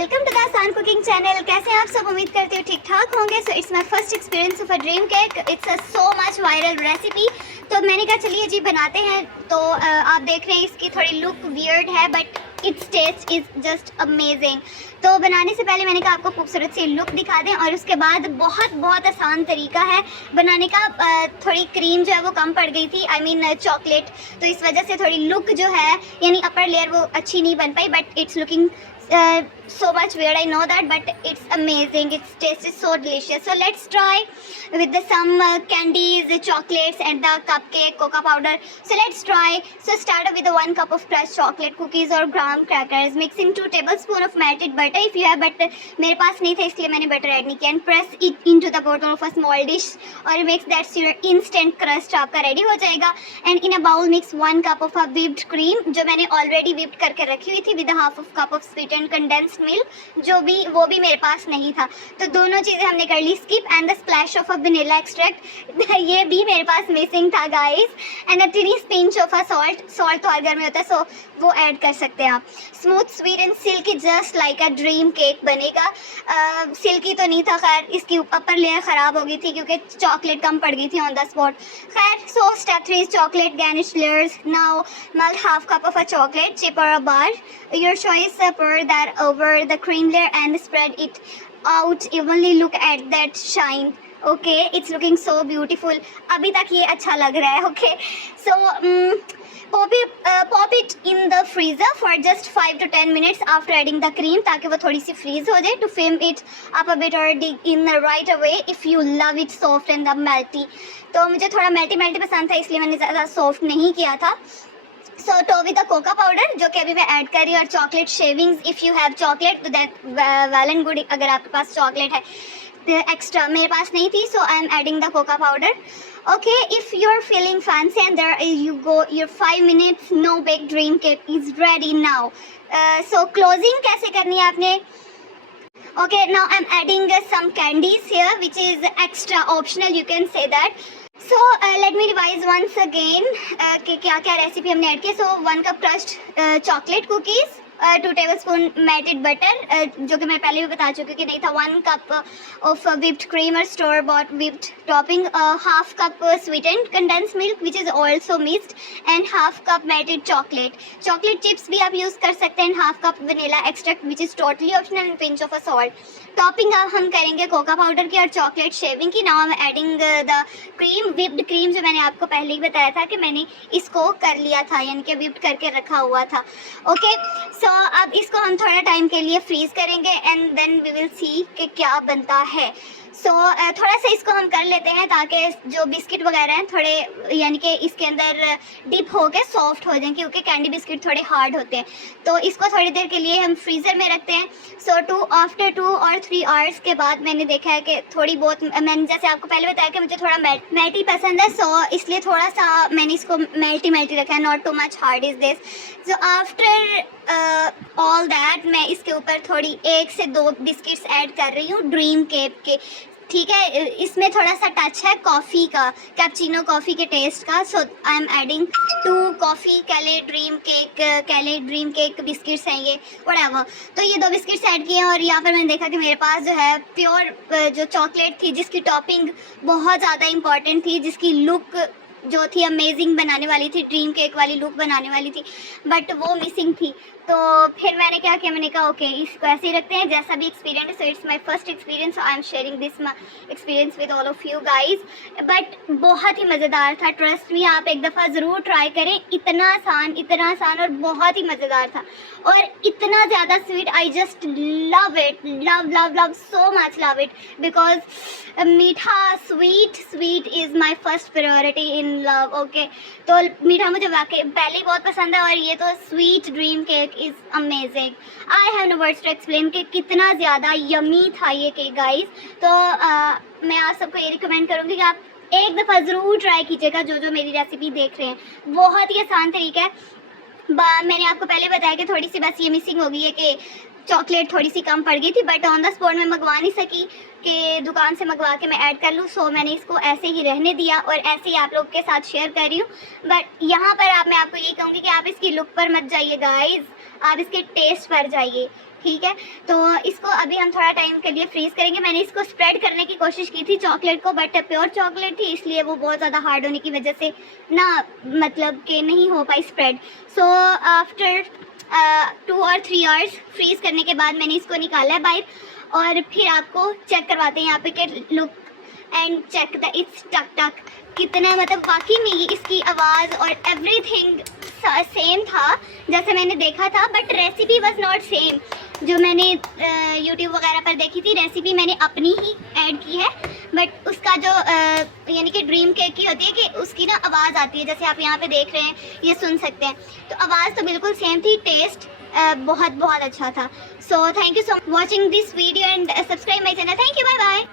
Welcome to the आसान cooking channel. कैसे हैं आप सब? उम्मीद करती हूँ ठीक ठाक होंगे। So it's my first experience of a dream cake. It's a so much viral recipe. तो मैंने कहा चलिए जी बनाते हैं। तो आप देख रहे हैं इसकी थोड़ी लुक वियर्ड है but its taste is just amazing. तो बनाने से पहले मैंने कहा आपको खूबसूरत सी लुक दिखा दें और उसके बाद बहुत आसान तरीका है बनाने का। थोड़ी क्रीम जो है वो कम पड़ गई थी, आई मीन चॉकलेट, तो इस वजह से थोड़ी लुक जो है यानी अपर लेयर वो अच्छी नहीं बन पाई, but it's looking so much weird, I know that, but it's amazing. Its taste is so delicious. So let's try with some candies, chocolates and the cupcake, cocoa powder. So let's try. So start off with 1 cup of crushed chocolate cookies or graham crackers. Mixing 2 tablespoons of melted butter if you have, but मेरे पास नहीं था इसलिए मैंने butter add नहीं किया. And press it into the bottom of a small dish और mix that your instant crust आपका ready हो जाएगा. And in a bowl mix 1 cup of a whipped cream जो मैंने already whipped करके रखी हुई थी with a half of cup of sweetened condensed milk, जो भी वो भी मेरे पास नहीं था. तो दोनों चीज़ें हमने कर ली skip. And the splash of a vanilla extract ये भी मेरे पास मिसिंग था guys. And a tiny pinch of a salt तो हर घर में होता है, सो वो ऐड कर सकते हैं आप. Smooth sweet and silkie just like a dream cake बनेगा. सिल्की तो नहीं था, खैर इसकी अपर लेयर ख़राब हो गई थी क्योंकि चॉकलेट कम पड़ गई थी ऑन द स्पॉट. खैर so step 3 chocolate garnish layers. Now melt half cup of a chocolate chip or a bar, your choice. Pour that over the cream layer and spread it out evenly. Look at that shine. Okay, it's looking so beautiful. अभी तक ये अच्छा लग रहा है. Okay, so pop it in the freezer for just 5 to 10 minutes after adding the cream ताकि वो थोड़ी सी फ्रीज हो जाए. To firm it up a bit or dig in right away if you love it soft and melty. तो मुझे थोड़ा melty पसंद था इसलिए मैंने ज़्यादा सॉफ्ट नहीं किया था. So top with the cocoa powder जो कि अभी मैं ऐड कर रही हूँ, और chocolate shavings if you have chocolate तो दैट वेल एंड गुड. अगर आपके पास चॉकलेट है एक्स्ट्रा, मेरे पास नहीं थी, so I am adding the cocoa powder. Okay, if you are feeling fancy and there you go, your 5 minutes no bake dream cake is ready now. So closing कैसे करनी है आपने? Okay, now I'm adding some candies here which is extra optional, you can say that. So let me revise once again कि क्या क्या recipe हमने add की. सो 1 cup crushed chocolate cookies, 2 tablespoon melted butter जो कि मैं पहले भी बता चुकी कि नहीं था. 1 cup of whipped cream or store bought whipped topping, half cup sweetened condensed milk which is also mixed, and half cup melted chocolate chips भी आप यूज़ कर सकते हैं, and half cup vanilla extract which is totally optional, and pinch of a salt. Topping अब हम करेंगे Coca powder की और चॉकलेट शेविंग की. Now I am adding the cream, whipped cream जो मैंने आपको पहले ही बताया था कि मैंने इसको कर लिया था, यानी कि व्हिप्ड करके रखा हुआ था. ओके, सो अब इसको हम थोड़ा टाइम के लिए फ्रीज़ करेंगे and then we will see कि क्या बनता है. सो थोड़ा सा इसको हम कर लेते हैं ताकि जो बिस्किट वगैरह हैं थोड़े यानी कि इसके अंदर डिप हो के सॉफ्ट हो जाएं, क्योंकि कैंडी बिस्किट थोड़े हार्ड होते हैं. तो इसको थोड़ी देर के लिए हम फ्रीज़र में रखते हैं. सो आफ्टर 2 और 3 आवर्स के बाद मैंने देखा है कि थोड़ी बहुत, मैंने जैसे आपको पहले बताया कि मुझे थोड़ा मेल्टी पसंद है, सो इसलिए थोड़ा सा मैंने इसको मेल्टी रखा है, not too much hard is this. So after all that मैं इसके ऊपर थोड़ी 1 से 2 बिस्किट्स ऐड कर रही हूँ ड्रीम केक के. ठीक है, इसमें थोड़ा सा टच है कॉफ़ी का, कैपुचिनो कॉफ़ी के टेस्ट का. सो आई एम एडिंग 2 कॉफ़ी कैले ड्रीम केक बिस्किट्स हैं ये, व्हाटएवर. तो ये 2 बिस्किट्स ऐड किए हैं और यहाँ पर मैंने देखा कि मेरे पास जो है प्योर जो चॉकलेट थी जिसकी टॉपिंग बहुत ज़्यादा इंपॉर्टेंट थी, जिसकी लुक जो थी अमेजिंग बनाने वाली थी, ड्रीम केक वाली लुक बनाने वाली थी, बट वो मिसिंग थी. तो फिर मैंने क्या किया, मैंने कहा ओके इसको ऐसे ही रखते हैं जैसा भी experience. So it's my first experience, I am sharing this experience with all of you guys. But बहुत ही मज़ेदार था, ट्रस्ट मी, आप एक दफ़ा ज़रूर ट्राई करें. इतना आसान और बहुत ही मज़ेदार था और इतना ज़्यादा sweet. I just love it, love so much love it, because मीठा sweet is my first priority in love. Okay, तो मीठा मुझे वाकई पहले ही बहुत पसंद है और ये तो sweet dream cake is amazing. I have no words to explain कि कितना ज़्यादा यमी था ये केक गाइस. तो मैं आप सबको ये रिकमेंड करूँगी कि आप एक दफ़ा ज़रूर ट्राई कीजिएगा जो मेरी रेसिपी देख रहे हैं. बहुत ही आसान तरीका है. मैंने आपको पहले बताया कि थोड़ी सी बस ये मिसिंग हो गई है कि चॉकलेट थोड़ी सी कम पड़ गई थी, बट ऑन द स्पॉट मैं मंगवा नहीं सकी कि दुकान से मंगवा के मैं ऐड कर लूँ, सो मैंने इसको ऐसे ही रहने दिया और ऐसे ही आप लोग के साथ शेयर कर रही हूँ। बट यहाँ पर मैं आपको ये कहूँगी कि आप इसकी लुक पर मत जाइए गाइज, आप इसके टेस्ट पर जाइए, ठीक है। तो इसको अभी हम थोड़ा टाइम के लिए फ्रीज़ करेंगे। मैंने इसको स्प्रेड करने की कोशिश की थी चॉकलेट को, बट प्योर चॉकलेट थी इसलिए वो बहुत ज़्यादा हार्ड होने की वजह से ना मतलब कि नहीं हो पाई स्प्रेड। सो आफ्टर 2 और 3 आवर्स फ्रीज़ करने के बाद मैंने इसको निकाला है बाहर, और फिर आपको चेक करवाते हैं यहाँ पे कि look and check the its टक टक कितना मतलब वाकई में ये इसकी आवाज़ और एवरीथिंग सेम था जैसे मैंने देखा था, but recipe was not same. जो मैंने यूट्यूब वगैरह पर देखी थी रेसिपी मैंने अपनी ही ऐड की है, बट उसका जो यानी कि ड्रीम केक की होती है कि उसकी ना आवाज़ आती है, जैसे आप यहाँ पे देख रहे हैं, ये सुन सकते हैं, तो आवाज़ तो बिल्कुल सेम थी, टेस्ट बहुत बहुत अच्छा था। So thank you so much watching this video and subscribe my channel. Thank you, bye bye.